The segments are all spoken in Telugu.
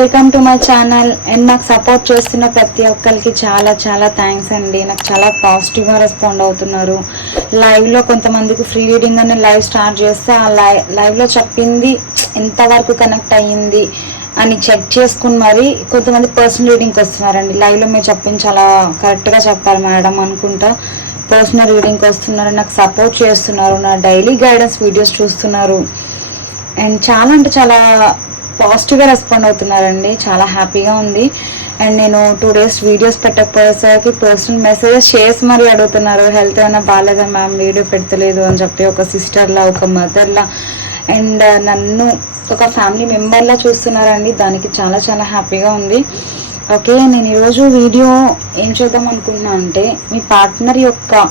Welcome to my channel. And నాకు సపోర్ట్ చేస్తున్న ప్రతి ఒక్కరికి చాలా చాలా థ్యాంక్స్ అండి. నాకు చాలా పాజిటివ్గా రెస్పాండ్ అవుతున్నారు. లైవ్లో కొంతమందికి ఫ్రీ రీడింగ్ అనే లైవ్ స్టార్ట్ చేస్తే ఆ లైవ్లో చెప్పింది ఎంతవరకు కనెక్ట్ అయ్యింది అని చెక్ చేసుకుని మరి కొంతమంది పర్సనల్ రీడింగ్కి వస్తున్నారండి. లైవ్లో మీరు చెప్పింది చాలా కరెక్ట్గా చెప్పారు మేడం అనుకుంటా. పర్సనల్ రీడింగ్కి వస్తున్నారు, నాకు సపోర్ట్ చేస్తున్నారు, నా డైలీ గైడెన్స్ వీడియోస్ చూస్తున్నారు. అండ్ చాలా అంటే చాలా పాజిటివ్గా రెస్పాండ్ అవుతున్నారండి. చాలా హ్యాపీగా ఉంది. అండ్ నేను 2 days వీడియోస్ పెట్టకపోయేసరికి పర్సనల్ మెసేజెస్ చేసి మరీ అడుగుతున్నారు, హెల్త్ ఏమైనా బాగాలేదా మ్యామ్, వీడియో పెట్టలేదు అని చెప్పి. ఒక సిస్టర్లా, ఒక మదర్లా, అండ్ నన్ను ఒక ఫ్యామిలీ మెంబర్లా చూస్తున్నారండి. దానికి చాలా చాలా హ్యాపీగా ఉంది. ఓకే, నేను ఈరోజు వీడియో ఏం చేద్దాం అనుకుంటున్నా అంటే, మీ పార్ట్నర్ యొక్క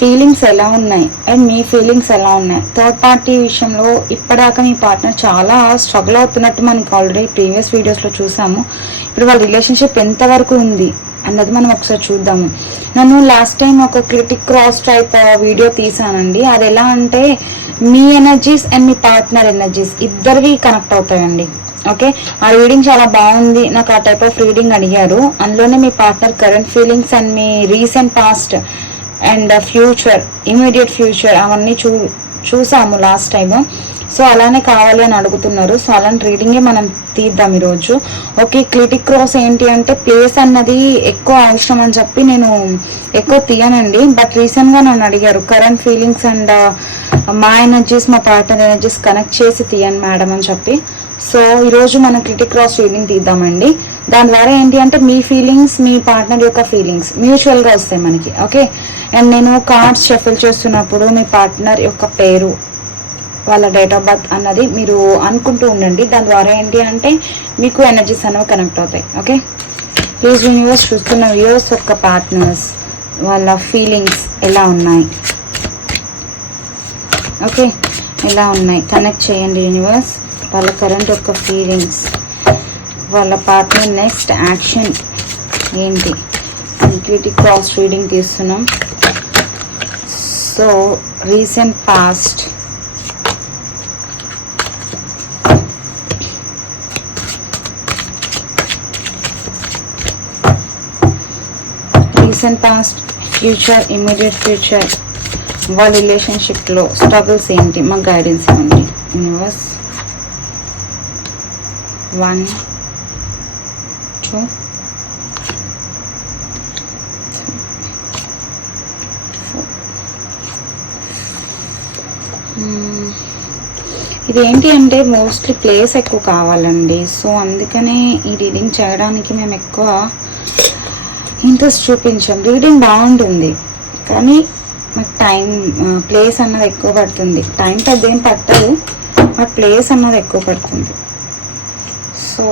ఫీలింగ్స్ ఎలా ఉన్నాయి అండ్ మీ ఫీలింగ్స్ ఎలా ఉన్నాయి. థర్డ్ పార్టీ విషయంలో ఇప్పటిదాకా మీ పార్ట్నర్ చాలా స్ట్రగుల్ అవుతున్నట్టు మనకి ఆల్రెడీ ప్రీవియస్ వీడియోస్లో చూసాము. ఇప్పుడు వాళ్ళ రిలేషన్షిప్ ఎంతవరకు ఉంది అన్నది మనం ఒకసారి చూద్దాము. నన్ను లాస్ట్ టైం ఒక క్రిటిక్ క్రాస్ టైప్ వీడియో తీసానండి. అది ఎలా అంటే, మీ ఎనర్జీస్ అండ్ మీ పార్ట్నర్ ఎనర్జీస్ ఇద్దరివి కనెక్ట్ అవుతాయండి. ఓకే, ఆ రీడింగ్ చాలా బాగుంది. నాకు ఆ టైప్ ఆఫ్ రీడింగ్ అడిగారు. అందులోనే మీ పార్ట్నర్ కరెంట్ ఫీలింగ్స్ అండ్ మీ recent past and future, immediate future అవన్నీ చూసాము లాస్ట్ టైం. సో అలానే కావాలి అని అడుగుతున్నారు. సో అలాంటి రీడింగే మనం తీద్దాం ఈరోజు. ఓకే, క్రిటిక్ క్రాస్ ఏంటి అంటే, ప్లేస్ అన్నది ఎక్కువ అవసరం అని చెప్పి నేను ఎక్కువ తీయనండి. బట్ రీసెంట్గా నన్ను అడిగారు కరెంట్ ఫీలింగ్స్ అండ్ మా ఎనర్జీస్, మా పార్ట్నర్ ఎనర్జీస్ కనెక్ట్ చేసి తీయండి మేడం అని చెప్పి. సో ఈరోజు మనం క్రిటిక్ క్రాస్ రీడింగ్ తీద్దామండి. దాని ద్వారా ఏంటి అంటే, మీ ఫీలింగ్స్, మీ పార్ట్నర్ యొక్క ఫీలింగ్స్ మ్యూచువల్గా వస్తాయి మనకి. ఓకే, అండ్ నేను కార్డ్స్ షఫిల్ చేస్తున్నప్పుడు మీ పార్ట్నర్ యొక్క పేరు, వాళ్ళ డేట్ ఆఫ్ బర్త్ అన్నది మీరు అనుకుంటూ ఉండండి. దాని ద్వారా ఏంటి అంటే మీకు ఎనర్జీస్ అనేవి కనెక్ట్ అవుతాయి. ఓకే, ప్లీజ్ యూనివర్స్ చూస్తున్న వ్యూవర్స్ యొక్క పార్ట్నర్స్ వాళ్ళ ఫీలింగ్స్ ఎలా ఉన్నాయి, ఓకే ఎలా ఉన్నాయి కనెక్ట్ చేయండి యూనివర్స్. వాళ్ళ కరెంట్ యొక్క ఫీలింగ్స్, వాళ్ళ పార్ట్నర్ నెక్స్ట్ యాక్షన్ ఏంటి. క్రిటిక్ క్రాస్ రీడింగ్ తీస్తున్నాం. So recent past, recent past, future, immediate future, వాళ్ళ రిలేషన్షిప్లో స్ట్రగుల్స్ ఏంటి, మాకు గైడెన్స్ ఇవ్వండి యూనివర్స్. 1 2 ఇది ఏంటి అంటే మోస్ట్లీ ప్లేస్ ఎక్కువ కావాలండి. సో అందుకనే ఈ రీడింగ్ చేయడానికి మేము ఎక్కువ ఇంట్రెస్ట్ చూపించాం. రీడింగ్ బాగుంటుంది కానీ మాకు ప్లేస్ అన్నది ఎక్కువ పడుతుంది. టైం పెద్దేం పట్టదు, బట్ ప్లేస్ అన్నది ఎక్కువ పడుతుంది. సో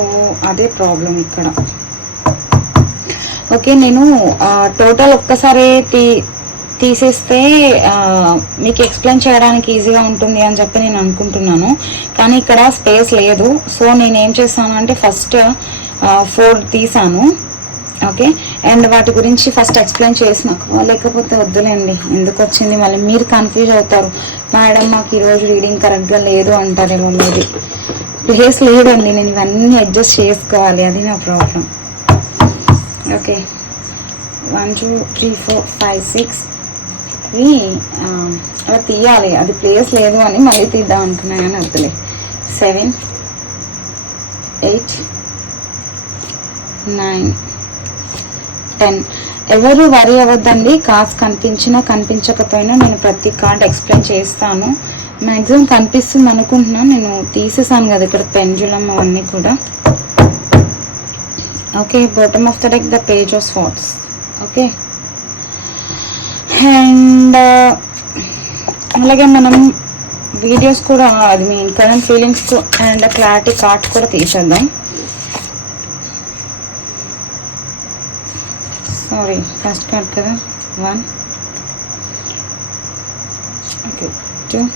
అదే ప్రాబ్లం ఇక్కడ. ఓకే, నేను టోటల్ ఒక్కసారి తీసేస్తే మీకు ఎక్స్ప్లెయిన్ చేయడానికి ఈజీగా ఉంటుంది అని చెప్పి నేను అనుకుంటున్నాను. కానీ ఇక్కడ స్పేస్ లేదు. సో నేను ఏం చేస్తాను అంటే, ఫస్ట్ 4 తీసాను. ఓకే, అండ్ వాటి గురించి ఫస్ట్ ఎక్స్ప్లెయిన్ చేసినాక, లేకపోతే వద్దులేండి ఎందుకు వచ్చింది మళ్ళీ మీరు కన్ఫ్యూజ్ అవుతారు, మేడం మాకు ఈరోజు రీడింగ్ కరెక్ట్గా లేదు అంటారేమో. మీది ప్లేస్ లేదండి, నేను ఇవన్నీ అడ్జస్ట్ చేసుకోవాలి, అది నా ప్రాబ్లం. ఓకే, 1 2 3 4 5 6 అలా తీయాలి. అది ప్లేస్ లేదు అని మళ్ళీ తీద్దాం అనుకున్నా కానీ వద్దులే. 7 8 9 10. ఎవరు వరి అవ్వద్దండి, కార్డ్స్ కనిపించినా కనిపించకపోయినా నేను ప్రతి కార్డ్ ఎక్స్ప్లెయిన్ చేస్తాను. మ్యాక్సిమం కనిపిస్తుంది అనుకుంటున్నాను. నేను తీసేసాను కదా ఇక్కడ పెంజులం అవన్నీ కూడా. Okay, bottom of the deck the page of swords. Okay, and అలాగే మనం వీడియోస్ కూడా, అది మీ current feelings and clarity cards కూడా తీసేద్దాం. సారీ, ఫస్ట్ కార్డ్ కదా. 1 ఓకే 2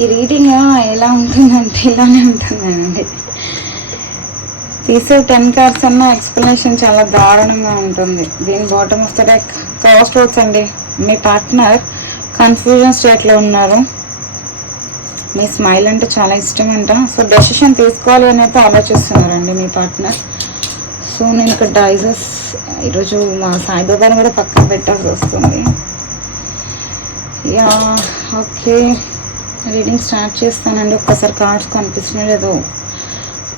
ఈ రీడింగ్ ఎలా ఉంటుందంటే ఇలానే ఉంటుందండి. తీసే 10 కార్డ్స్ అన్న ఎక్స్ప్లెనేషన్ చాలా దారుణంగా ఉంటుంది. దీని bottom of the deck cross roads అండి. మీ పార్ట్నర్ కన్ఫ్యూజన్ స్టేట్లో ఉన్నారు. మీ స్మైల్ అంటే చాలా ఇష్టం అంట. సో డెసిషన్ తీసుకోవాలి అని అయితే ఆలోచిస్తున్నారండి మీ పార్ట్నర్. సో నేను ఇక్కడ డైజెస్ ఈరోజు మా సాయిబాబాని కూడా పక్కన పెట్టాల్సి వస్తుంది. యా ఓకే, రీడింగ్ స్టార్ట్ చేస్తానండి. ఒక్కసారి కార్డ్స్ కనిపించినా లేదో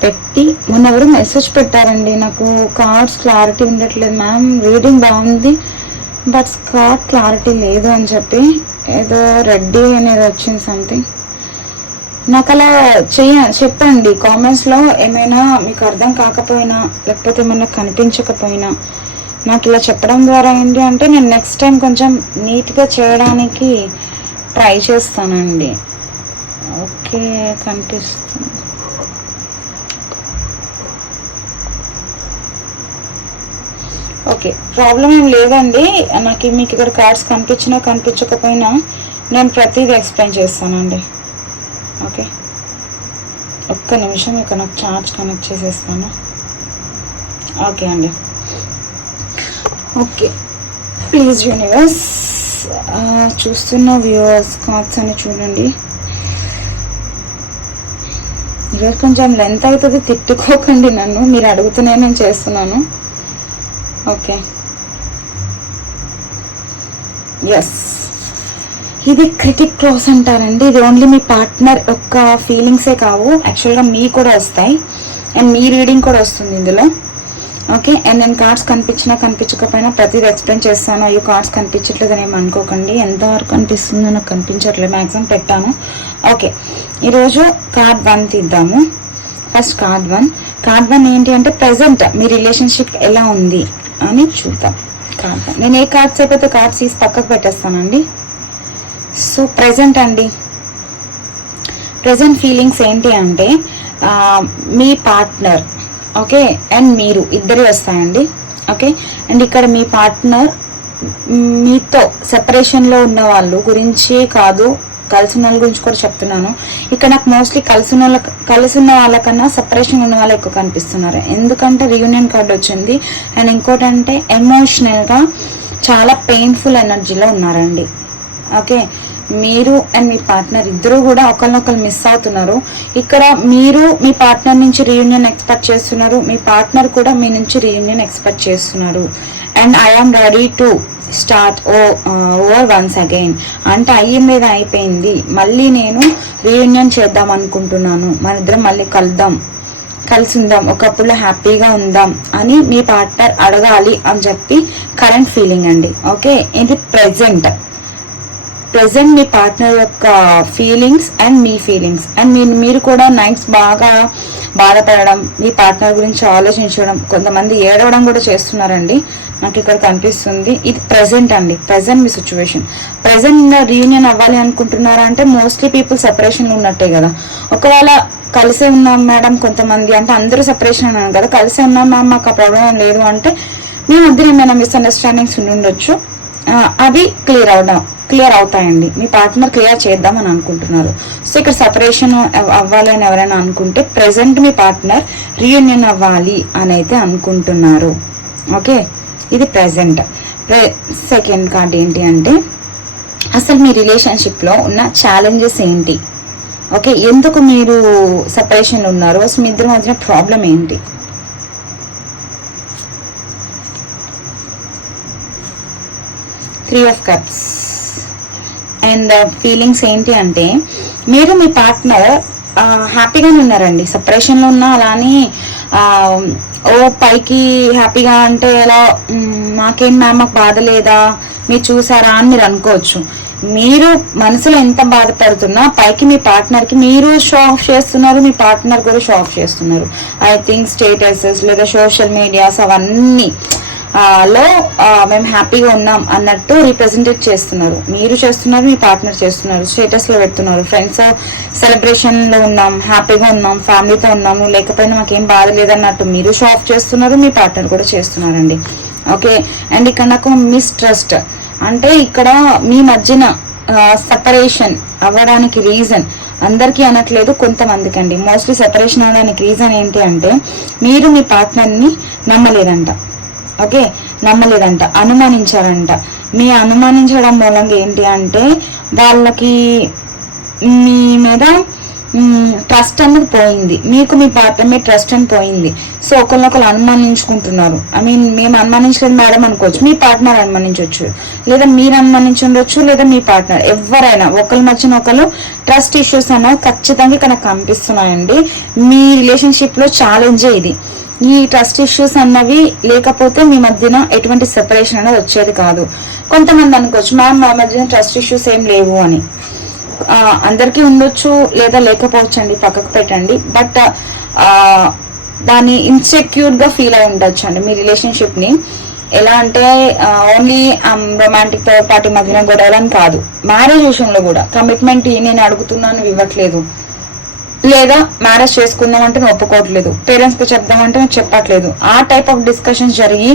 పెట్టి మొన్న ఎవరు మెసేజ్ పెట్టారండి నాకు, కార్డ్స్ క్లారిటీ ఉండట్లేదు మ్యామ్, రీడింగ్ బాగుంది బట్ కార్డ్ క్లారిటీ లేదు అని చెప్పి, ఏదో రెడ్డి అనేది వచ్చింది సంథింగ్. నాకు అలా చెప్పండి కామెంట్స్లో. ఏమైనా మీకు అర్థం కాకపోయినా లేకపోతే ఏమైనా కనిపించకపోయినా నాకు ఇలా చెప్పడం ద్వారా ఏంటి అంటే నేను నెక్స్ట్ టైం కొంచెం నీట్గా చేయడానికి ట్రై చేస్తానండి. ఓకే కనిపిస్తుంది. ఓకే ప్రాబ్లం ఏం లేదండి. నాకు మీకు ఇక్కడ కార్డ్స్ కనిపించినా కనిపించకపోయినా నేను ప్రతిదీ ఎక్స్ప్లెయిన్ చేస్తానండి. ఓకే ఒక్క నిమిషం ఇక్కడ నాకు చార్జ్ కనెక్ట్ చేసేస్తాను. ఓకే అండి. ఓకే ప్లీజ్ యూనివర్స్, చూస్తున్న వ్యూవర్స్ కార్డ్స్ అని చూడండి. ఈరోజు కొంచెం లెంత్ అవుతుంది, తిట్టుకోకండి నన్ను, మీరు అడుగుతూనే నేను చేస్తున్నాను. ఓకే ఎస్, ఇది క్రిటిక్ క్రాస్ అంటారండి. ఇది ఓన్లీ మీ పార్ట్నర్ యొక్క ఫీలింగ్సే కావు, యాక్చువల్గా మీ కూడా వస్తాయి అండ్ మీ రీడింగ్ కూడా వస్తుంది ఇందులో. ఓకే అండ్ నేను కార్డ్స్ కనిపించినా కనిపించకపోయినా ప్రతిదీ ఎక్స్ప్లెయిన్ చేస్తాను. అయ్యో కార్డ్స్ కనిపించట్లేదని ఏమి అనుకోకండి, ఎంతవరకు కనిపిస్తుందో నాకు కనిపించట్లేదు, మ్యాక్సిమం పెట్టాను. ఓకే ఈరోజు కార్డ్ 1 తీద్దాము. First card 1. కార్డ్ 1 ఏంటి అంటే ప్రెజెంట్ మీ రిలేషన్షిప్ ఎలా ఉంది అని చూద్దాం. కార్డ్ 1 నేను ఏ కార్డ్స్ అయిపోతే కార్డ్స్ తీసి పక్కకు పెట్టేస్తానండి. సో ప్రెజెంట్ అండి, ప్రెజెంట్ ఫీలింగ్స్ ఏంటి అంటే మీ పార్ట్నర్ ఓకే అండ్ మీరు ఇద్దరు వస్తాయండి. ఓకే అండ్ ఇక్కడ మీ పార్ట్నర్ మీతో సెపరేషన్లో ఉన్న వాళ్ళు గురించి కాదు, కలిసి ఉన్న వాళ్ళ గురించి కూడా చెప్తున్నాను. ఇక్కడ నాకు మోస్ట్లీ కలిసి ఉన్న వాళ్ళకన్నా సెపరేషన్ ఉన్న వాళ్ళు ఎక్కువ కనిపిస్తున్నారు. ఎందుకంటే రీయూనియన్ కార్డ్ వచ్చింది అండ్ ఇంకోటి అంటే ఎమోషనల్గా చాలా పెయిన్ఫుల్ ఎనర్జీలో ఉన్నారండి. ఓకే మీరు అండ్ మీ పార్ట్నర్ ఇద్దరు కూడా ఒకరినొకరు మిస్ అవుతున్నారు. ఇక్కడ మీరు మీ పార్ట్నర్ నుంచి రీయూనియన్ ఎక్స్పెక్ట్ చేస్తున్నారు, మీ పార్ట్నర్ కూడా మీ నుంచి రీయూనియన్ ఎక్స్పెక్ట్ చేస్తున్నారు. And I'm ready to start over once again అంటే అయ్యింది అయిపోయింది, మళ్ళీ నేను రీయూనియన్ చేద్దాం అనుకుంటున్నాను, మన ఇద్దరం మళ్ళీ కలిసి ఉందాం, ఒకప్పుడు హ్యాపీగా ఉందాం అని మీ పార్ట్నర్ అడగాలి అని చెప్పి కరెంట్ ఫీలింగ్ అండి. ఓకే ఇది ప్రెజెంట్ మీ పార్ట్నర్ యొక్క feelings and me feelings and మీరు కూడా నైట్స్ బాగా బాధపడడం, మీ పార్ట్నర్ గురించి ఆలోచించడం, కొంతమంది ఏడవడం కూడా చేస్తున్నారండి నాకు ఇక్కడ కనిపిస్తుంది. ఇది ప్రెజెంట్ అండి, ప్రెజెంట్ మీ సిచ్యువేషన్. ప్రెజెంట్ రీయూనియన్ అవ్వాలి అనుకుంటున్నారా అంటే మోస్ట్లీ పీపుల్ సెపరేషన్లో ఉన్నట్టే కదా. ఒకవేళ కలిసే ఉన్నాం మేడం కొంతమంది అంటే అందరూ సెపరేషన్ అన్నాను కదా, కలిసే ఉన్నాం మ్యామ్ మాకు ఆ ప్రాబ్లం లేదు అంటే మీ మధ్య ఏమైనా మిస్అండర్స్టాండింగ్స్ ఉండొచ్చు, అవి క్లియర్ అవుతాయండి. మీ పార్ట్నర్ క్లియర్ చేద్దామని అనుకుంటున్నారు. సో ఇక్కడ సెపరేషన్ అవ్వాలి అని ఎవరైనా అనుకుంటే ప్రెజెంట్ మీ పార్ట్నర్ రీయూనియన్ అవ్వాలి అని అయితే అనుకుంటున్నారు. ఓకే ఇది ప్రెజెంట్. సెకండ్ కార్డ్ ఏంటి అంటే అసలు మీ రిలేషన్షిప్లో ఉన్న ఛాలెంజెస్ ఏంటి, ఓకే ఎందుకు మీరు సెపరేషన్లో ఉన్నారు, అసలు మీ ఇద్దరి మధ్య ప్రాబ్లం ఏంటి. Three of cups and feelings ఏంటి అంటే మీరు మీ పార్ట్నర్ హ్యాపీగానే ఉన్నారండి, సెపరేషన్లో ఉన్నా అలానే పైకి హ్యాపీగా అంటే ఎలా మాకేం మ్యామ్ మాకు బాధ లేదా మీరు చూసారా అని మీరు అనుకోవచ్చు. మీరు మనసులో ఎంత బాధపడుతున్నా పైకి మీ పార్ట్నర్కి మీరు షో ఆఫ్ చేస్తున్నారు, మీ పార్ట్నర్ కూడా షో ఆఫ్ చేస్తున్నారు. ఐ థింక్ స్టేటసెస్ లేదా సోషల్ మీడియాస్ అవన్నీ లో మేము హ్యాపీగా ఉన్నాం అన్నట్టు రిప్రజెంటేట్ చేస్తున్నారు. మీరు చేస్తున్నారు, మీ పార్ట్నర్ చేస్తున్నారు, స్టేటస్లో పెడుతున్నారు, ఫ్రెండ్స్ సెలబ్రేషన్లో ఉన్నాం, హ్యాపీగా ఉన్నాం, ఫ్యామిలీతో ఉన్నాము, లేకపోయినా మాకేం బాధ లేదన్నట్టు మీరు షో ఆఫ్ చేస్తున్నారు, మీ పార్ట్నర్ కూడా చేస్తున్నారండి. ఓకే అండ్ ఇక్కడ నాకు మిస్ట్రస్ట్ అంటే ఇక్కడ మీ మధ్యన సెపరేషన్ అవ్వడానికి రీజన్ అందరికీ అనట్లేదు, కొంతమందికి అండి. మోస్ట్లీ సెపరేషన్ అవడానికి రీజన్ ఏంటి అంటే మీరు మీ పార్ట్నర్ని నమ్మలేదంట. ఓకే, నమ్మలేదంట, అనుమానించారంట. మీ అనుమానించడం మూలంగా ఏంటి అంటే వాళ్ళకి మీ మీద ట్రస్ట్ అనేది పోయింది, మీకు మీ పార్ట్నర్ మీద ట్రస్ట్ అని పోయింది. సో ఒకరినొకరు అనుమానించుకుంటున్నారు. మేము అనుమానించలేదు మేడం అనుకోవచ్చు, మీ పార్ట్నర్ అనుమానించవచ్చు, లేదా మీరు అనుమానించి ఉండొచ్చు, లేదా మీ పార్ట్నర్, ఎవరైనా ఒకరి మధ్యన ఒకరు ట్రస్ట్ ఇష్యూస్ అనేవి ఖచ్చితంగా ఇక్కడ కనిపిస్తున్నాయండి. మీ రిలేషన్షిప్ లో ఛాలెంజే ఇది. ఈ ట్రస్ట్ ఇష్యూస్ అన్నవి లేకపోతే మీ మధ్యన ఎటువంటి సెపరేషన్ అనేది వచ్చేది కాదు. కొంతమంది అనుకోవచ్చు మ్యామ్ మా మధ్యన ట్రస్ట్ ఇష్యూస్ ఏం లేవు అని. అందరికీ ఉండొచ్చు లేదా లేకపోవచ్చు అండి, పక్కకు పెట్టండి. బట్ దాన్ని ఇన్సెక్యూర్ గా ఫీల్ అయి ఉండొచ్చు అండి మీ రిలేషన్షిప్ ని. ఎలా అంటే ఓన్లీ రొమాంటిక్ థర్డ్ పార్టీ మధ్యన గొడవలని కాదు, మ్యారేజ్ విషయంలో కూడా కమిట్మెంట్ నేను అడుగుతున్నాను ఇవ్వట్లేదు, లేదా మ్యారేజ్ చేసుకుందాం అంటే నేను ఒప్పుకోవట్లేదు, పేరెంట్స్ కి చెప్దామంటే నేను చెప్పట్లేదు, ఆ టైప్ ఆఫ్ డిస్కషన్స్ జరిగి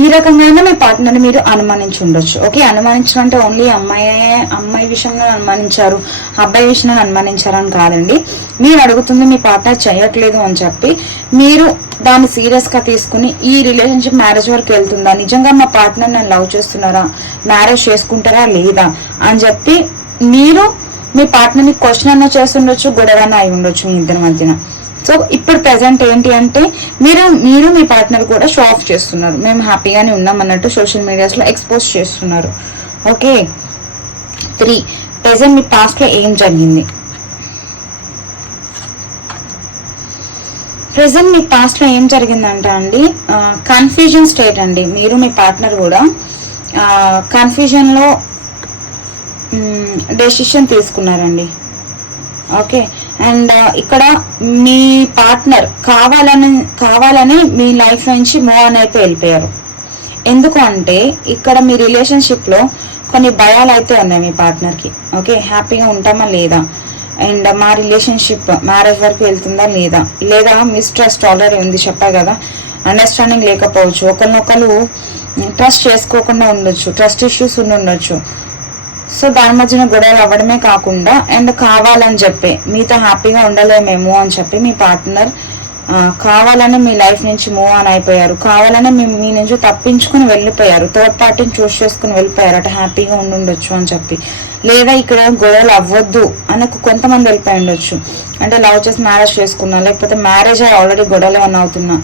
ఈ రకంగా మీ పార్ట్నర్ మీరు అనుమానించి ఉండొచ్చు. ఓకే, అనుమానించడం అంటే ఓన్లీ అమ్మాయి విషయంలో అనుమానించారు, అబ్బాయి విషయంలో అనుమానించారు అని కాదండి. మీరు అడుగుతుంది మీ పార్ట్నర్ చేయట్లేదు అని చెప్పి మీరు దాన్ని సీరియస్ గా తీసుకుని ఈ రిలేషన్షిప్ మ్యారేజ్ వరకు వెళ్తుందా, నిజంగా మా పార్ట్నర్ నన్ను లవ్ చేస్తున్నారా, మ్యారేజ్ చేసుకుంటారా లేదా అని చెప్పి మీరు మీ పార్ట్నర్ ని క్వశ్చన్ అన్న చేస్తుండొచ్చు, గొడవ అయి ఉండొచ్చు మీ ఇద్దరి మధ్యన. సో ఇప్పుడు ప్రెసెంట్ ఏంటి అంటే మీరు మీ పార్ట్నర్ కూడా షో ఆఫ్ చేస్తున్నారు, మేము హ్యాపీగానే ఉన్నాం అన్నట్టు సోషల్ మీడియాస్ లో ఎక్స్పోజ్ చేస్తున్నారు. ఓకే, 3 ప్రెసెంట్ మీ పాస్ట్ లో ఏం జరిగింది. ప్రెసెంట్ మీ పాస్ట్ లో ఏం జరిగిందంట అండి, కన్ఫ్యూజన్ స్టేట్ అండి. మీరు మీ పార్ట్నర్ కూడా కన్ఫ్యూజన్ లో డెసిషన్ తీసుకున్నారండి. ఓకే, అండ్ ఇక్కడ మీ పార్ట్నర్ కావాలని మీ లైఫ్ నుంచి మూవ్ ఆన్ అయిపోయి వెళ్ళిపోయారు. ఎందుకు అంటే ఇక్కడ మీ రిలేషన్షిప్ లో కొన్ని భయాలు అయితే ఉన్నాయి మీ పార్ట్నర్ కి. ఓకే, హ్యాపీగా ఉంటామా లేదా, అండ్ మా రిలేషన్షిప్ మ్యారేజ్ వరకు వెళ్తుందా లేదా మిస్ట్రస్ట్ ఆల్రెడీ ఉంది, చెప్పా కదా, అండర్స్టాండింగ్ లేకపోవచ్చు, ఒకరినొకరు ట్రస్ట్ చేసుకోకుండా ఉండొచ్చు, ట్రస్ట్ ఇష్యూస్ ఉండొచ్చు. సో దాని మధ్యన గొడవలు అవ్వడమే కాకుండా అండ్ కావాలని చెప్పి మీతో హ్యాపీగా ఉండలేమేమో అని చెప్పి మీ పార్ట్నర్ కావాలని మీ లైఫ్ నుంచి మూవ్ ఆన్ అయిపోయారు, కావాలని మీ నుంచి తప్పించుకుని వెళ్ళిపోయారు, థర్డ్ పార్టీని చూస్ చేసుకుని వెళ్ళిపోయారు, అటు హ్యాపీగా ఉండొచ్చు అని చెప్పి. లేదా ఇక్కడ గొడవలు అవ్వద్దు అని కొంతమంది వెళ్ళిపోయి ఉండొచ్చు, అంటే లవ్ చేసి మ్యారేజ్ చేసుకున్నా, లేకపోతే మ్యారేజ్ ఆల్రెడీ గొడవలు ఏమన్నా అవుతున్నా.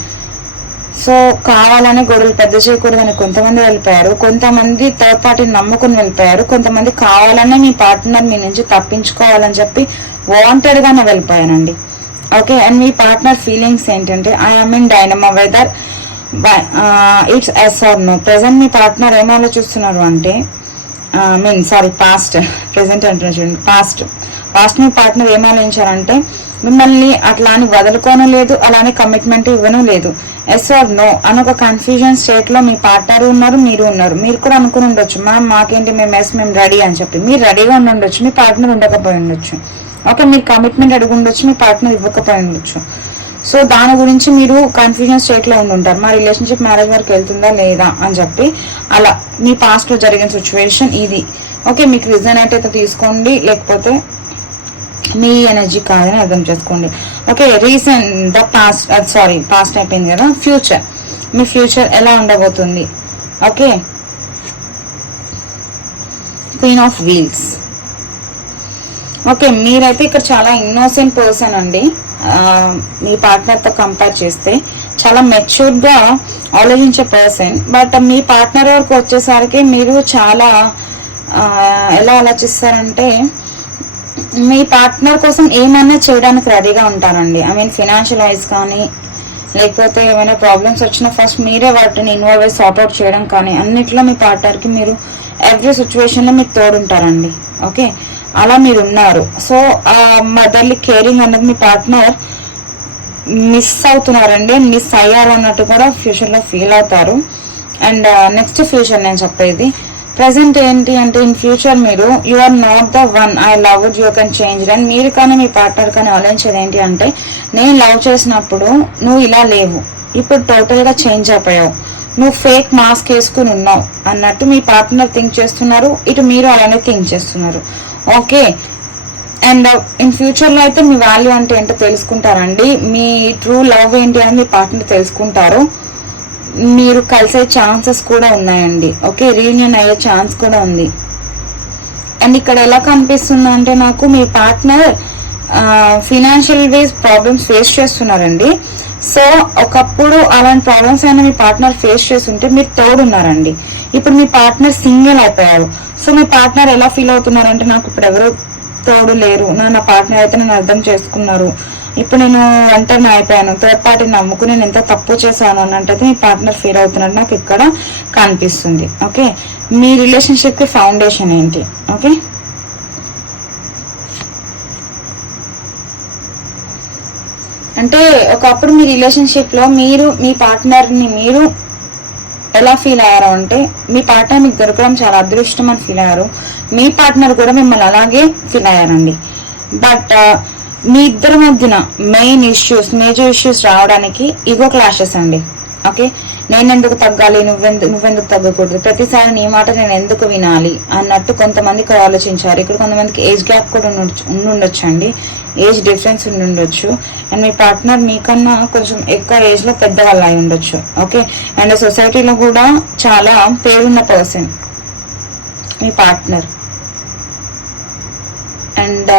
సో కావాలని గొడవలు పెద్ద చేయకూడదని కొంతమంది వెళ్ళిపోయారు, కొంతమంది థర్డ్ పార్టీని నమ్ముకుని వెళ్ళిపోయారు, కొంతమంది కావాలనే మీ పార్ట్నర్ మీ నుంచి తప్పించుకోవాలని చెప్పి వాంటెడ్ గానే వెళ్ళిపోయానండి. ఓకే, అండ్ మీ పార్ట్నర్ ఫీలింగ్స్ ఏంటంటే I am in dilemma whether it's yes or no. Present మీ పార్ట్నర్ ఏం ఆలోచిస్తున్నారు అంటే పాస్ట్, ప్రెసెంట్ అంటున్నా చూడండి, పాస్ట్ మీ పార్ట్నర్ ఏం ఆలోచించారంటే మిమ్మల్ని అట్లా అని వదులుకోను లేదు, అలానే కమిట్మెంట్ ఇవ్వను లేదు, ఎస్ ఆర్ నో అని ఒక కన్ఫ్యూజన్ స్టేట్ లో మీ పార్ట్నర్ ఉన్నారు, మీరు ఉన్నారు. మీరు కూడా అనుకుని ఉండొచ్చు మ్యామ్ మాకేంటి మేము రెడీ అని చెప్పి. మీరు రెడీగా ఉండొచ్చు, మీ పార్ట్నర్ ఉండకపోయి ఉండొచ్చు. ఓకే, మీరు కమిట్మెంట్ అడిగి ఉండొచ్చు, మీ పార్ట్నర్ ఇవ్వకపోయి ఉండొచ్చు. సో దాని గురించి మీరు కన్ఫ్యూజన్ స్టేట్ లో ఉండుంటారు, మా రిలేషన్షిప్ మ్యారేజ్ వరకు వెళ్తుందా లేదా అని చెప్పి. అలా మీ పాస్ట్ లో జరిగిన సిచ్యువేషన్ ఇది. ఓకే, మీకు రీజన్ అయితే తీసుకోండి, లేకపోతే మీ ఎనర్జీ కాదని అర్థం చేసుకోండి. ఓకే, రీసెంట్ ద పాస్ట్ అయిపోయింది కదా, ఫ్యూచర్, మీ ఫ్యూచర్ ఎలా ఉండబోతుంది. Okay, queen of wheels. Okay, మీరైతే ఇక్కడ చాలా ఇన్నోసెంట్ పర్సన్ అండి. మీ పార్ట్నర్తో కంపేర్ చేస్తే చాలా మెచ్యూర్డ్ గా ఆలోచించే పర్సన్. బట్ మీ పార్ట్నర్ వరకు వచ్చేసరికి మీరు చాలా ఎలా ఆలోచిస్తారంటే మీ పార్ట్నర్ కోసం ఏమైనా చేయడానికి రెడీగా ఉంటారండి. ఫినాన్షియల్ వైజ్ కానీ, లేకపోతే ఏమైనా ప్రాబ్లమ్స్ వచ్చినా ఫస్ట్ మీరే వాటిని ఇన్వాల్వ్ అయ్యి సార్ట్అవుట్ చేయడం కానీ, అన్నిట్లో మీ పార్ట్నర్కి మీరు ఎవ్రీ సిచ్యువేషన్లో మీకు తోడుంటారండి. ఓకే, అలా మీరు ఉన్నారు. సో మదర్లీ కేరింగ్ అన్నది మీ పార్ట్నర్ మిస్ అవుతున్నారండి, మిస్ అయ్యారు అన్నట్టు కూడా ఫ్యూచర్లో ఫీల్ అవుతారు. అండ్ నెక్స్ట్ ఫ్యూచర్ నేను చెప్పేది ప్రెసెంట్ ఏంటి అంటే ఇన్ ఫ్యూచర్ మీరు you are not the one I love you can change. And మీరు కానీ మీ పార్ట్నర్ కానీ ఆలోచించేది ఏంటి అంటే నేను లవ్ చేసినప్పుడు నువ్వు ఇలా లేవు, ఇప్పుడు టోటల్ గా చేంజ్ అయిపోయావు, నువ్వు ఫేక్ మాస్క్ వేసుకుని ఉన్నావు అన్నట్టు మీ పార్ట్నర్ థింక్ చేస్తున్నారు, ఇటు మీరు అలానే థింక్ చేస్తున్నారు. ఓకే, అండ్ ఇన్ ఫ్యూచర్లో అయితే మీ వాల్యూ అంటే ఏంటో తెలుసుకుంటారండి. మీ ట్రూ లవ్ ఏంటి అని మీ పార్ట్నర్ తెలుసుకుంటారు. మీరు కలిసే ఛాన్సెస్ కూడా ఉన్నాయండి. ఓకే, రీయూనియన్ అయ్యే ఛాన్స్ కూడా ఉంది. అండ్ ఇక్కడ ఎలా కనిపిస్తుంది అంటే నాకు మీ partner financial wise problems face చేస్తున్నారండి. సో ఒకప్పుడు అలాంటి ప్రాబ్లమ్స్ అయినా మీ పార్ట్నర్ ఫేస్ చేస్తుంటే మీరు తోడున్నారండి. ఇప్పుడు మీ పార్ట్నర్ సింగిల్ అయిపోయారు. సో మీ పార్ట్నర్ ఎలా ఫీల్ అవుతున్నారంటే నాకు ఇప్పుడు ఎవరు తోడు లేరు, నా పార్ట్నర్ అయితే నన్ను అర్థం చేసుకున్నారు, ఇప్పుడు నేను ఒంటరిని అయిపోయాను, థర్డ్ పార్టీని నమ్ముకుని నేను ఎంత తప్పు చేశాను అన్నట్టయితే మీ పార్ట్నర్ ఫీల్ అవుతున్నట్టు నాకు ఇక్కడ కనిపిస్తుంది. ఓకే, మీ రిలేషన్షిప్ కి ఫౌండేషన్ ఏంటి? ఓకే, అంటే ఒకప్పుడు మీ రిలేషన్షిప్ లో మీరు మీ పార్ట్నర్ ని మీరు ఎలా ఫీల్ అయ్యారు అంటే మీ పార్ట్నర్ మీకు దొరకడం చాలా అదృష్టం అని ఫీల్ అయ్యారు. మీ పార్ట్నర్ కూడా మిమ్మల్ని అలాగే ఫీల్ అయ్యారండి. బట్ మీ ఇద్దరి మధ్యన మేజర్ ఇష్యూస్ రావడానికి ఈగో క్లాషెస్ అండి. ఓకే, నేను ఎందుకు తగ్గాలి, నువ్వెందుకు తగ్గకూడదు, ప్రతిసారి నీ మాట నేను ఎందుకు వినాలి అన్నట్టు కొంతమందికి ఆలోచించారు. ఇక్కడ కొంతమందికి ఏజ్ గ్యాప్ కూడా ఉండుండొచ్చు అండి, ఏజ్ డిఫరెన్స్ ఉండుండొచ్చు. అండ్ మీ పార్ట్నర్ మీకన్నా కొంచెం ఎక్కువ ఏజ్ లో పెద్దవాళ్ళు అయి ఉండొచ్చు. ఓకే, అండ్ సొసైటీలో కూడా చాలా పేరున్న పర్సన్ మీ పార్ట్నర్. అండ్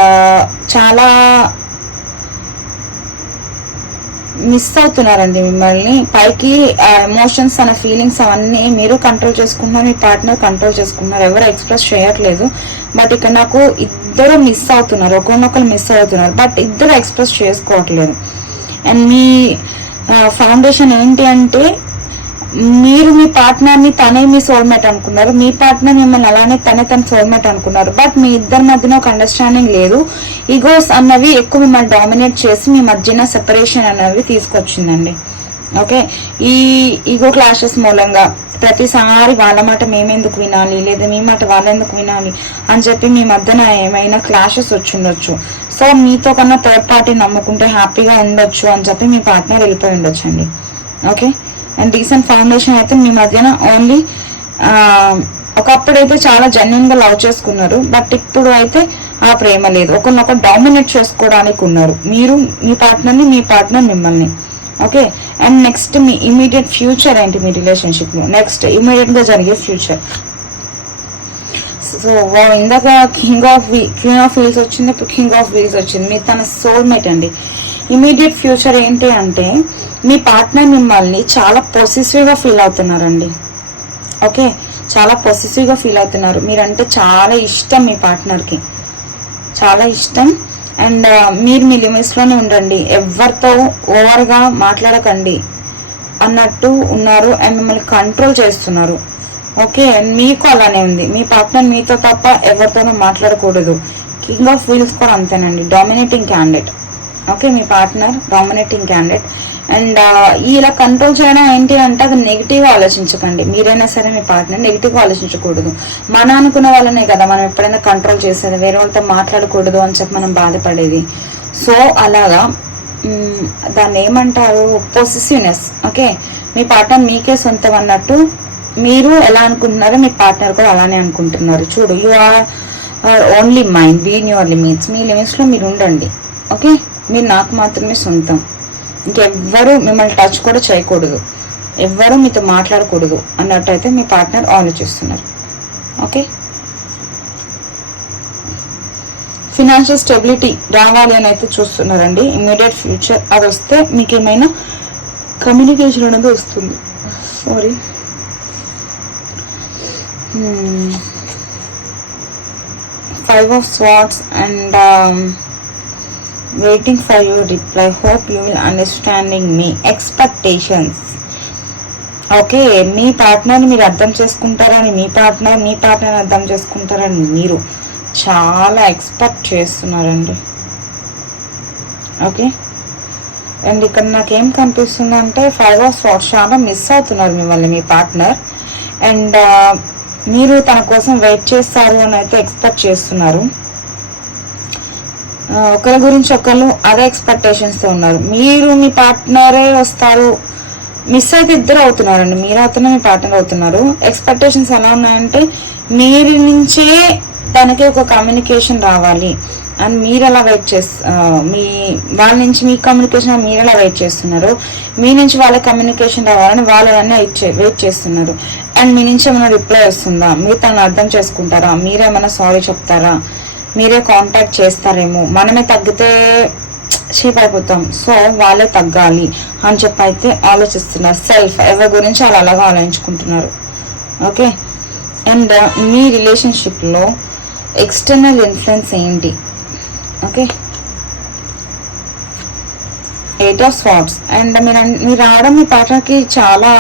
చాలా మిస్ అవుతున్నారండి మిమ్మల్ని. పైకి ఎమోషన్స్ అనే ఫీలింగ్స్ అవన్నీ మీరు కంట్రోల్ చేసుకుంటున్నారు, మీ పార్ట్నర్ కంట్రోల్ చేసుకుంటున్నారు, ఎవరు ఎక్స్ప్రెస్ చేయట్లేదు. బట్ ఇక్కడ నాకు ఇద్దరు మిస్ అవుతున్నారు, ఒకరినొకరు మిస్ అవుతున్నారు, బట్ ఇద్దరు ఎక్స్ప్రెస్ చేసుకోవట్లేదు. అండ్ మీ ఫౌండేషన్ ఏంటి అంటే మీరు మీ పార్ట్నర్ ని తనే మీ సోల్మేట్ అనుకున్నారు, మీ పార్ట్నర్ మిమ్మల్ని అలానే తన సోల్మేట్ అనుకున్నారు. బట్ మీ ఇద్దరి మధ్యన ఒక అండర్స్టాండింగ్ లేదు. ఈగోస్ అన్నవి ఎక్కువ మిమ్మల్ని డామినేట్ చేసి మీ మధ్యన సెపరేషన్ అనేవి తీసుకొచ్చిందండి. ఓకే, ఈ ఈగో క్లాషెస్ మూలంగా ప్రతిసారి వాళ్ళ మాట మేమెందుకు వినాలి, లేదా మీ మాట వాళ్ళెందుకు వినాలి అని చెప్పి మీ మధ్యన ఏమైనా క్లాషెస్ వచ్చిండొచ్చు. సో మీతో కన్నా థర్డ్ పార్టీ నమ్ముకుంటే హ్యాపీగా ఉండొచ్చు అని చెప్పి మీ పార్ట్నర్ వెళ్ళిపోయి ఉండొచ్చు అండి. ఓకే, అండ్ రీసెంట్ ఫౌండేషన్ అయితే మీ మధ్యన ఓన్లీ ఒకప్పుడైతే చాలా జెన్యున్ గా లవ్ చేసుకున్నారు, బట్ ఇప్పుడు అయితే ఆ ప్రేమ లేదు, ఒకరినొకరు డామినేట్ చేసుకోవడానికి ఉన్నారు. మీరు మీ పార్ట్నర్ ని, మీ పార్ట్నర్ మిమ్మల్ని. Okay, and next me immediate future ఏంటి మీ రిలేషన్షిప్ లో? నెక్స్ట్ ఇమీడియట్ గా జరిగే ఫ్యూచర్. సో ఇందాక క్వీన్ ఆఫ్ వీల్స్ వచ్చింది, ఇప్పుడు కింగ్ ఆఫ్ వీల్స్ వచ్చింది. మీరు తన సోల్మేట్ అండి. ఇమీడియట్ ఫ్యూచర్ ఏంటి అంటే మీ పార్ట్నర్ మిమ్మల్ని చాలా పొసెసివ్ గా ఫీల్ అవుతున్నారండి. ఓకే, చాలా పొసెసివ్ గా ఫీల్ అవుతున్నారు. మీరంటే చాలా ఇష్టం మీ పార్ట్నర్ కి, చాలా ఇష్టం. అండ్ మీరు మీ లిమిట్స్ లోనే ఉండండి, ఎవరితో ఓవర్ గా మాట్లాడకండి అన్నట్టు ఉన్నారు. అండ్ మిమ్మల్ని కంట్రోల్ చేస్తున్నారు. ఓకే, మీకు అలానే ఉంది. మీ పార్ట్నర్ మీతో తప్ప ఎవరితోనూ మాట్లాడకూడదు. కింగ్ ఆఫ్ వీల్స్ కూడా అంతేనండి, dominating candidate. Okay, me partner dominating candidate. And ఇలా కంట్రోల్ చేయడం ఏంటి అంటే అది నెగిటివ్ ఆలోచించకండి. మీరైనా సరే మీ పార్ట్నర్ నెగిటివ్ ఆలోచించకూడదు. మన అనుకున్న వాళ్ళనే కదా మనం ఎప్పుడైనా కంట్రోల్ చేసేది, వేరే వాళ్ళతో మాట్లాడకూడదు అని చెప్పి మనం బాధపడేది. సో అలాగా దాన్ని ఏమంటారు, పొసెసివ్నెస్. ఓకే, మీ పార్ట్నర్ మీకే సొంతం అన్నట్టు మీరు ఎలా అనుకుంటున్నారో మీ పార్ట్నర్ కూడా అలానే అనుకుంటున్నారు. చూడు, you are only mind, be in your limits. మీ లిమిట్స్ లో మీరు ఉండండి. ఓకే, మీరు నాకు మాత్రమే సొంతం, ఇంకెవ్వరూ మిమ్మల్ని టచ్ కూడా చేయకూడదు, ఎవ్వరూ మీతో మాట్లాడకూడదు అన్నట్టయితే మీ పార్ట్నర్ ఆలోచిస్తున్నారు. ఓకే, ఫినాన్షియల్ స్టెబిలిటీ రావాలి అని అయితే చూస్తున్నారండి. ఇమ్మీడియట్ ఫ్యూచర్ అది వస్తే మీకు ఏమైనా కమ్యూనికేషన్ అనేది వస్తుంది. Sorry, five of swords and waiting for your reply. Hope you will understanding me. Expectations. Okay, మీ పార్ట్నర్ని మీరు అర్థం చేసుకుంటారని మీ పార్ట్నర్ అర్థం చేసుకుంటారని మీరు చాలా ఎక్స్పెక్ట్ చేస్తున్నారండి. ఓకే, అండ్ ఇక్కడ నాకేం కనిపిస్తుంది అంటే ఫైవ్ ఆఫ్ స్వార్డ్స్ చాలా మిస్ అవుతున్నారు మిమ్మల్ని మీ పార్ట్నర్. అండ్ మీరు తన కోసం వెయిట్ చేస్తారు అని అయితే ఎక్స్పెక్ట్ చేస్తున్నారు. ఒకరి గురించి ఒకరు అదే ఎక్స్పెక్టేషన్స్ తో ఉన్నారు. మీరు మీ పార్ట్నరే వస్తారు మిస్ అయితే ఇద్దరు అవుతున్నారండి, మీరు అవుతున్నారు, మీ పార్ట్నర్ అవుతున్నారు. ఎక్స్పెక్టేషన్స్ ఎలా ఉన్నాయంటే మీరు నుంచే తనకి ఒక కమ్యూనికేషన్ రావాలి అండ్ మీరు ఎలా వెయిట్ మీ వాళ్ళ నుంచి మీ కమ్యూనికేషన్ మీరు ఎలా వెయిట్ చేస్తున్నారు, మీ నుంచి వాళ్ళ కమ్యూనికేషన్ రావాలని వాళ్ళు అన్నీ వెయిట్ చేస్తున్నారు. అండ్ మీ నుంచి ఏమైనా రిప్లై వస్తుందా, మీరు తను అర్థం చేసుకుంటారా, మీరేమైనా సారీ చెప్తారా, మీరే కాంటాక్ట్ చేస్తారేమో, మనమే తగ్గితే షేప్ అయిపోతాం, సో వాళ్ళే తగ్గాలి అని చెప్పి అయితే ఆలోచిస్తున్నారు. సెల్ఫ్ ఎవరి గురించి వాళ్ళు అలాగా ఆలోచించుకుంటున్నారు. ఓకే, అండ్ మీ రిలేషన్షిప్లో ఎక్స్టర్నల్ ఇన్ఫ్లుయెన్స్ ఏంటి? Okay, 8 of Swords. అండ్ మీరు రావడం మీ పార్ట్నర్కి చాలా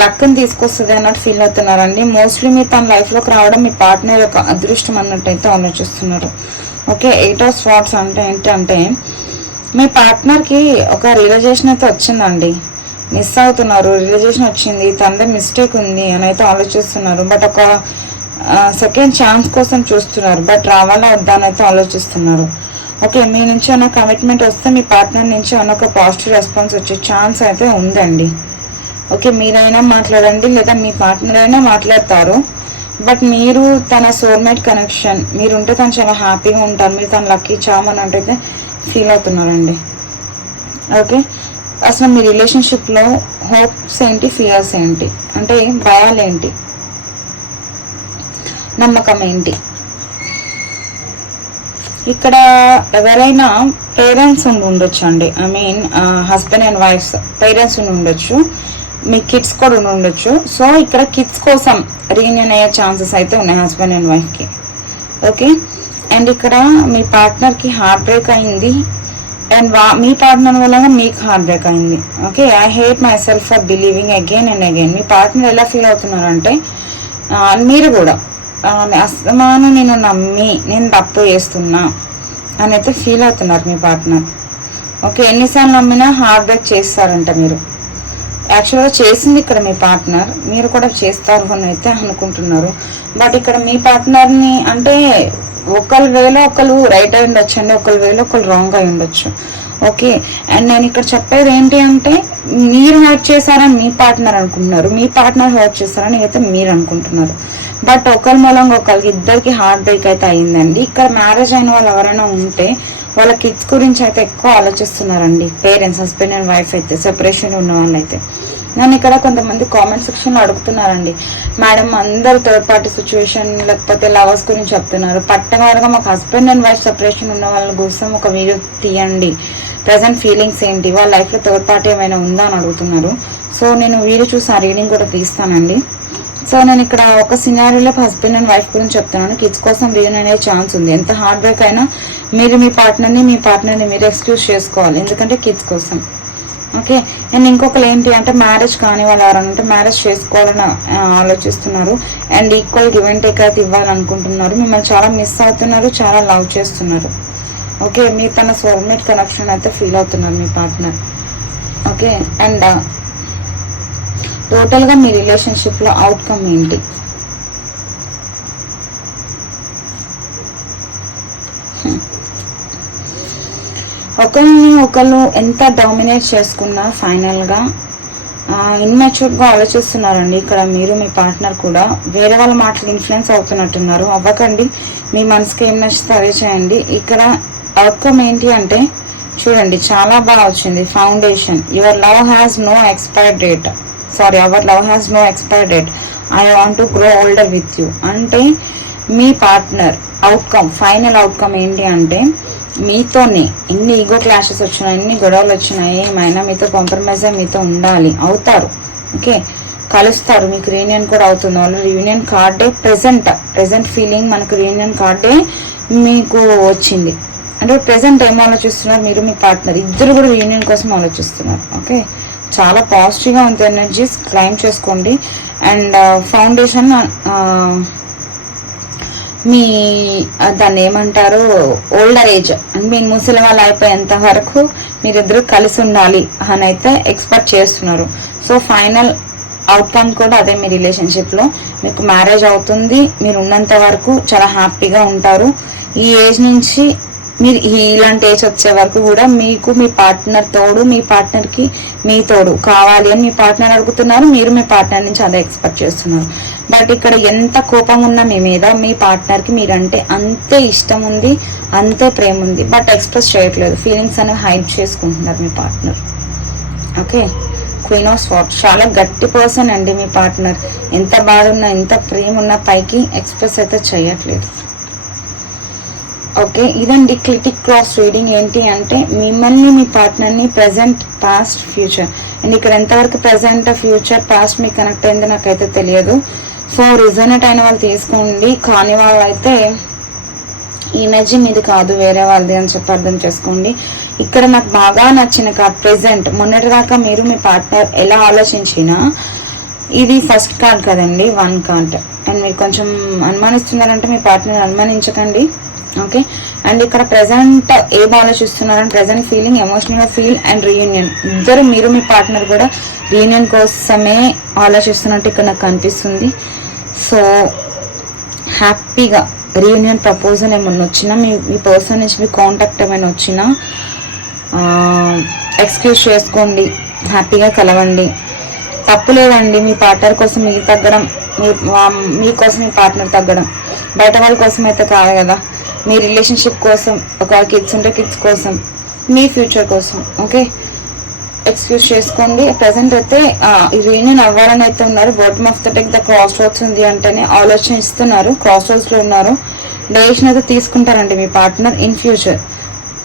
లక్ని తీసుకొస్తుంది అన్నట్టు ఫీల్ అవుతున్నారండి. మోస్ట్లీ మీరు తన లైఫ్లోకి రావడం మీ పార్ట్నర్ యొక్క అదృష్టం అన్నట్టయితే ఆలోచిస్తున్నారు. ఓకే, 8 of Swords అంటే ఏంటంటే మీ పార్ట్నర్కి ఒక రియలైజేషన్ అయితే వచ్చిందండి, మిస్ అవుతున్నారు, రియలైజేషన్ వచ్చింది, తనదే మిస్టేక్ ఉంది అని అయితే ఆలోచిస్తున్నారు. బట్ ఒక సెకండ్ ఛాన్స్ కోసం చూస్తున్నారు, బట్ రావాలా వద్దా అని అయితే ఆలోచిస్తున్నారు. ఓకే, మీ నుంచి ఏమైనా కమిట్మెంట్ వస్తే మీ పార్ట్నర్ నుంచి ఏమైనా ఒక పాజిటివ్ రెస్పాన్స్ వచ్చే ఛాన్స్ అయితే ఉందండి. ఓకే, మీరైనా మాట్లాడండి లేదా మీ పార్ట్నర్ అయినా మాట్లాడతారు. బట్ మీరు తన సోల్మేట్ కనెక్షన్, మీరుంటే తను చాలా హ్యాపీగా ఉంటారు, మీరు తన లక్కీ చామ్ అని అంటే ఫీల్ అవుతున్నారండి. ఓకే, అసలు మీ రిలేషన్షిప్లో హోప్స్ ఏంటి, ఫియర్స్ ఏంటి, అంటే భయాలు ఏంటి, నమ్మకం ఏంటి? ఇక్కడ ఎవరైనా పేరెంట్స్ ఉండొచ్చు అండి, I mean husband and wife's parents ఉండొచ్చు, మీ కిడ్స్ కూడా ఉండొచ్చు. సో ఇక్కడ కిడ్స్ కోసం రీయూనియన్ అయ్యే ఛాన్సెస్ అయితే ఉన్నాయి హస్బెండ్ అండ్ వైఫ్కి. ఓకే, అండ్ ఇక్కడ మీ పార్ట్నర్కి హార్ట్ బ్రేక్ అయింది అండ్ మీ పార్ట్నర్ వల్ల మీకు హార్ట్ బ్రేక్ అయింది. Okay, I hate my self for believing again and again. Me partner ఎలా ఫీల్ అవుతున్నారంటే మీరు కూడా అస్తమానం నేను నమ్మి నేను తప్పు చేస్తున్నా అని అయితే ఫీల్ అవుతున్నారు మీ పార్ట్నర్. ఓకే, ఎన్నిసార్లు నమ్మినా హార్ట్ బ్రేక్ చేస్తారంట మీరు. యాక్చువల్గా చేసింది ఇక్కడ మీ పార్ట్నర్, మీరు కూడా చేస్తారు అని అయితే అనుకుంటున్నారు. బట్ ఇక్కడ మీ పార్ట్నర్ని అంటే ఒకరి వేలో ఒకరు రైట్ అయి ఉండొచ్చు అండి, ఒకరి వేలో ఒకరు రాంగ్ అయి ఉండొచ్చు. ఓకే, అండ్ నేను ఇక్కడ చెప్పేది ఏంటి అంటే మీరు హర్ట్ చేశారని మీ పార్ట్నర్ అనుకుంటున్నారు, మీ పార్ట్నర్ హర్ట్ చేశారని అయితే మీరు అనుకుంటున్నారు. బట్ ఒకరి మూలంగా ఒకరికి ఇద్దరికి హార్ట్ బ్రేక్ అయితే అయిందండి. ఇక్కడ మ్యారేజ్ అయిన వాళ్ళు ఎవరైనా ఉంటే వాళ్ళ కిడ్స్ గురించి అయితే ఎక్కువ ఆలోచిస్తున్నారండి. పేరెంట్స్ హస్బెండ్ అండ్ వైఫ్ అయితే సెపరేషన్ ఉన్న వాళ్ళు అయితే నన్ను ఇక్కడ కొంతమంది కామెంట్ సెక్షన్లో అడుగుతున్నారండి, మేడం అందరు థర్డ్ పార్టీ సిచ్యువేషన్ లేకపోతే లవర్స్ గురించి చెప్తున్నారు, పట్టవారుగా మాకు హస్బెండ్ అండ్ వైఫ్ సెపరేషన్ ఉన్న వాళ్ళ కోసం ఒక వీడియో తీయండి, ప్రజెంట్ ఫీలింగ్స్ ఏంటి, వాళ్ళ లైఫ్లో థర్డ్ పార్టీ ఏమైనా ఉందా అని అడుగుతున్నారు. సో నేను వీడియో చూసి ఆ రీడింగ్ కూడా తీస్తానండి. సో నేను ఇక్కడ ఒక సినారీలో హస్బెండ్ అండ్ వైఫ్ గురించి చెప్తున్నాను. కిడ్స్ కోసం రీయూనియన్ అనే ఛాన్స్ ఉంది. ఎంత హార్ట్ బ్రేక్ అయినా మీరు మీ పార్ట్నర్ని మీరు ఎక్స్క్యూజ్ చేసుకోవాలి, ఎందుకంటే కిడ్స్ కోసం. ఓకే, అండ్ ఇంకొకరు ఏంటి అంటే మ్యారేజ్ కాని వాళ్ళు ఎవరంటే మ్యారేజ్ చేసుకోవాలని ఆలోచిస్తున్నారు and equal give and take అయితే ఇవ్వాలనుకుంటున్నారు. మిమ్మల్ని చాలా మిస్ అవుతున్నారు, చాలా లవ్ చేస్తున్నారు. ఓకే, మీరు తన సోల్మేట్ కనెక్షన్ అయితే ఫీల్ అవుతున్నారు మీ పార్ట్నర్. ఓకే, అండ్ టోటల్గా మీ రిలేషన్షిప్లో అవుట్కమ్ ఏంటి? ఒకరిని ఒకరు ఎంత డామినేట్ చేసుకున్నా ఫైనల్గా ఇన్మెచ్యూర్గా ఆలోచిస్తున్నారండి. ఇక్కడ మీరు మీ పార్ట్నర్ కూడా వేరే వాళ్ళ మాటలు ఇన్ఫ్లుయెన్స్ అవుతున్నట్టున్నారు. అవ్వకండి, మీ మనసుకి ఏం నచ్చితే అదే చేయండి. ఇక్కడ అవుట్కమ్ ఏంటి అంటే చూడండి, చాలా బాగా వచ్చింది. Foundation, your love has no expire date, sorry our love has no expire date, I want to grow older with you. అంటే మీ పార్ట్నర్ అవుట్కమ్, ఫైనల్ అవుట్కమ్ ఏంటి అంటే మీతోనే ఎన్ని ఈగో క్లాషెస్ వచ్చినాయి, ఎన్ని గొడవలు వచ్చినాయి, ఏమైనా మీతో కాంప్రమైజ్ అయ్యి మీతో ఉండాలి, అవుతారు. ఓకే, కలుస్తారు, మీకు రీయూనియన్ కూడా అవుతుంది. వాళ్ళు రీయూనియన్ కార్డే ప్రెసెంట్ ఫీలింగ్ మనకు రీయూనియన్ కార్డే మీకు వచ్చింది. అంటే ప్రెసెంట్ ఏం ఆలోచిస్తున్నారు, మీరు మీ పార్ట్నర్ ఇద్దరు కూడా రీయూనియన్ కోసం ఆలోచిస్తున్నారు. ఓకే, చాలా పాజిటివ్గా ఉంది ఎనర్జీస్, క్లైమ్ చేసుకోండి. అండ్ ఫౌండేషన్ మీ దాన్ని ఏమంటారు, ఓల్డర్ ఏజ్ అండ్ మీ ముసలి వాళ్ళు అయిపోయేంత వరకు మీరిద్దరు కలిసి ఉండాలి అని అయితే ఎక్స్పెక్ట్ చేస్తున్నారు. సో ఫైనల్ అవుట్కమ్ కూడా అదే, మీ రిలేషన్షిప్లో మీకు మ్యారేజ్ అవుతుంది, మీరు ఉన్నంత వరకు చాలా హ్యాపీగా ఉంటారు. ఈ ఏజ్ నుంచి మీరు ఇలాంటి ఏజ్ వచ్చే వరకు కూడా మీకు మీ పార్ట్నర్ తోడు, మీ పార్ట్నర్కి మీ తోడు కావాలి అని మీ పార్ట్నర్ అడుగుతున్నారు, మీరు మీ పార్ట్నర్ నుంచి అదే ఎక్స్పెక్ట్ చేస్తున్నారు. బట్ ఇక్కడ ఎంత కోపం ఉన్నా మీ మీద మీ పార్ట్నర్కి మీరంటే అంతే ఇష్టం ఉంది, అంతే ప్రేమ ఉంది. బట్ ఎక్స్ప్రెస్ చేయట్లేదు, ఫీలింగ్స్ అనేవి హైడ్ చేసుకుంటున్నారు మీ partner. Okay, queen of swords చాలా గట్టి పర్సన్ అండి మీ పార్ట్నర్. ఎంత బాధ ఉన్నా, ఎంత ప్రేమ ఉన్నా పైకి ఎక్స్ప్రెస్ అయితే చేయట్లేదు. ఓకే, ఇదండి క్రిటిక్ క్రాస్ రీడింగ్. ఏంటి అంటే మిమ్మల్ని, మీ పార్ట్నర్ని, ప్రెసెంట్, పాస్ట్, ఫ్యూచర్. అండ్ ఇక్కడ ఎంతవరకు ప్రెసెంట్, ఫ్యూచర్, పాస్ట్ మీకు కనెక్ట్ అయిందో నాకైతే తెలియదు. సో రిజనేట్ అయిన వాళ్ళు తీసుకోండి, కాని వాళ్ళు అయితే ఈ ఎనర్జీ మీది కాదు, వేరే వాళ్ళది అని చెప్పి అర్థం చేసుకోండి. ఇక్కడ నాకు బాగా నచ్చిన కార్డ్ ప్రెసెంట్. మొన్నటిదాకా మీరు మీ పార్ట్నర్ ఎలా ఆలోచించినా, ఇది ఫస్ట్ కార్డ్ కదండి, 1 కార్డ్. అండ్ మీరు కొంచెం అనుమానిస్తున్నారంటే మీ పార్ట్నర్ అనుమానించకండి. ఓకే, అండ్ ఇక్కడ ప్రెసెంట్ ఏం ఆలోచిస్తున్నారంటే ప్రెసెంట్ ఫీలింగ్, ఎమోషనల్గా ఫీల్ అండ్ రీయూనియన్. ఇద్దరు మీరు మీ పార్ట్నర్ కూడా రీయూనియన్ కోసమే ఆలోచిస్తున్నట్టు ఇక్కడ నాకు కనిపిస్తుంది. సో హ్యాపీగా రీయూనియన్ ప్రపోజల్ ఏమన్నా వచ్చినా, మీ పర్సన్ నుంచి మీ కాంటాక్ట్ ఏమైనా వచ్చినా ఎక్స్క్యూజ్ చేసుకోండి, హ్యాపీగా కలవండి. తప్పు లేదండి మీ పార్ట్నర్ కోసం మీరు తగ్గడం, మీకోసం మీ పార్ట్నర్ తగ్గడం. బయట వాళ్ళ కోసం అయితే కాదు కదా, మీ రిలేషన్షిప్ కోసం, ఒక కిడ్స్ ఉంటే కిడ్స్ కోసం, మీ ఫ్యూచర్ కోసం. ఓకే, ఎక్స్క్యూజ్ చేసుకోండి. ప్రెసెంట్ అయితే రీయూనియన్ అవ్వాలని అయితే ఉన్నారు. Bottom of the deck the cross roads ఉంది అంటేనే ఆలోచిస్తున్నారు, క్రాస్ రోడ్స్ లో ఉన్నారు. డెసిషన్ అయితే తీసుకుంటారండి మీ పార్ట్నర్ ఇన్ ఫ్యూచర్.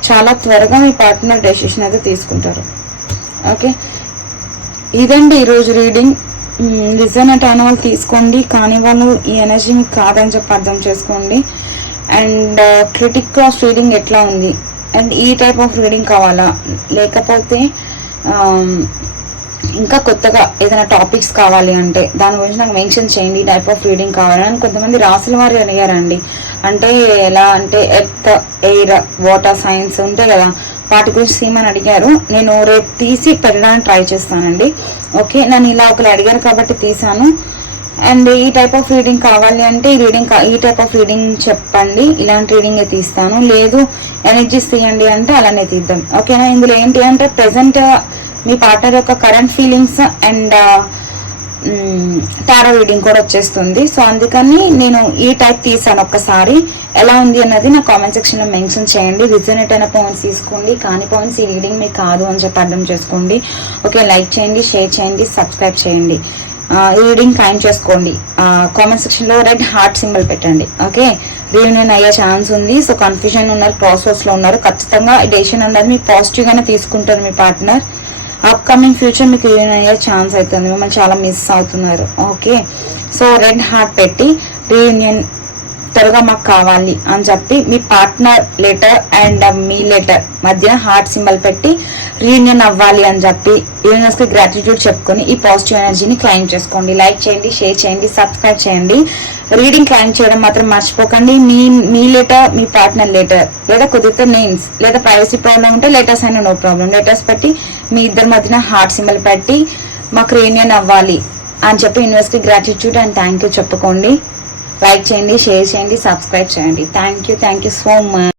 చాలా త్వరగా మీ పార్ట్నర్ డెసిషన్ అయితే తీసుకుంటారు. ఓకే, ఇదండి ఈరోజు రీడింగ్. రిజనేట్ అయిన వాళ్ళు తీసుకోండి, కానీ వాళ్ళు ఈ ఎనర్జీ మీకు కాదని చెప్పి అర్థం చేసుకోండి. అండ్ క్రిటిక్ క్రాస్ రీడింగ్ ఎట్లా ఉంది, అండ్ ఈ టైప్ ఆఫ్ రీడింగ్ కావాలా, లేకపోతే ఇంకా కొత్తగా ఏదైనా టాపిక్స్ కావాలి అంటే దాని గురించి నాకు మెన్షన్ చేయండి. ఈ టైప్ ఆఫ్ రీడింగ్ కావాలని కొంతమంది రాసుల వారు అడిగారండి. అంటే ఎలా అంటే ఎర్త్, ఎయిర్, వాటర్ సైన్స్ ఉంటాయి కదా, వాటి గురించి తీయమని అడిగారు. నేను రేపు తీసి పెట్టడానికి ట్రై చేస్తానండి. ఓకే, నన్ను ఇలా ఒకరు అడిగారు కాబట్టి తీసాను. అండ్ ఈ టైప్ ఆఫ్ రీడింగ్ కావాలి అంటే ఈ టైప్ ఆఫ్ రీడింగ్ చెప్పండి, ఇలాంటి రీడింగ్ తీస్తాను. లేదు ఎనర్జీస్ తీయండి అంటే అలానే తీద్దాం. ఓకేనా, ఇందులో ఏంటి అంటే ప్రెసెంట్ మీ పార్ట్నర్ యొక్క current feelings and tarot reading కూడా వచ్చేస్తుంది. సో అందుకని నేను ఈ టైప్ తీసాను. ఒక్కసారి ఎలా ఉంది అన్నది నా కామెంట్ సెక్షన్ లో మెన్షన్ చేయండి. రిజనేట్ అయిన పాయింట్స్ తీసుకోండి, కానీ పాయింట్స్ ఈ రీడింగ్ మీకు కాదు అని చెప్పి అర్థం చేసుకోండి. ఓకే, లైక్ చేయండి, షేర్ చేయండి, సబ్స్క్రైబ్ చేయండి. ఈ రీడింగ్ క్లైమ్ చేసుకోండి. కామెంట్ సెక్షన్ లో రెడ్ హార్ట్ సింబల్ పెట్టండి. ఓకే, రీయూనియన్ అయ్యే ఛాన్స్ ఉంది. సో కన్ఫ్యూజన్ ఉన్నారు, క్రాస్ రోడ్స్ లో ఉన్నారు. ఖచ్చితంగా ఈ డెసిషన్ అన్నది మీ పాజిటివ్ గానే తీసుకుంటారు మీ పార్ట్నర్. అప్కమింగ్ ఫ్యూచర్ మీకు రీయూనియన్ అయ్యే ఛాన్స్ అవుతుంది, మిమ్మల్ని చాలా మిస్ అవుతున్నారు. ఓకే, సో రెడ్ హార్ట్ పెట్టి రీయూనియన్ త్వరగా మాకు కావాలి అని చెప్పి మీ పార్ట్నర్ లెటర్ అండ్ మీ లెటర్ మధ్య హార్ట్ సింబల్ పెట్టి రీయూనియన్ అవ్వాలి అని చెప్పి యూనివర్స్ కి గ్రాటిట్యూడ్ చెప్పుకొని ఈ పాజిటివ్ ఎనర్జీని క్లైమ్ చేసుకోండి. లైక్ చేయండి, షేర్ చేయండి, సబ్స్క్రైబ్ చేయండి. రీడింగ్ క్లైమ్ చేయడం మాత్రం మర్చిపోకండి. మీ లెటర్, మీ పార్ట్నర్ లెటర్, లేదా కుదిరితే నేమ్స్, లేదా ప్రైవసీ ప్రాబ్లం ఉంటే లెటర్స్ అయినా నో ప్రాబ్లం. లెటర్స్ పెట్టి మీ ఇద్దరి మధ్యన హార్ట్ సింబల్ పెట్టి మాకు రీయూనియన్ అవ్వాలి అని చెప్పి యూనివర్స్ కి గ్రాటిట్యూడ్ అండ్ థ్యాంక్ యూ చెప్పుకోండి. లైక్ చేయండి, షేర్ చేయండి, సబ్స్క్రైబ్ చేయండి. Thank you so much.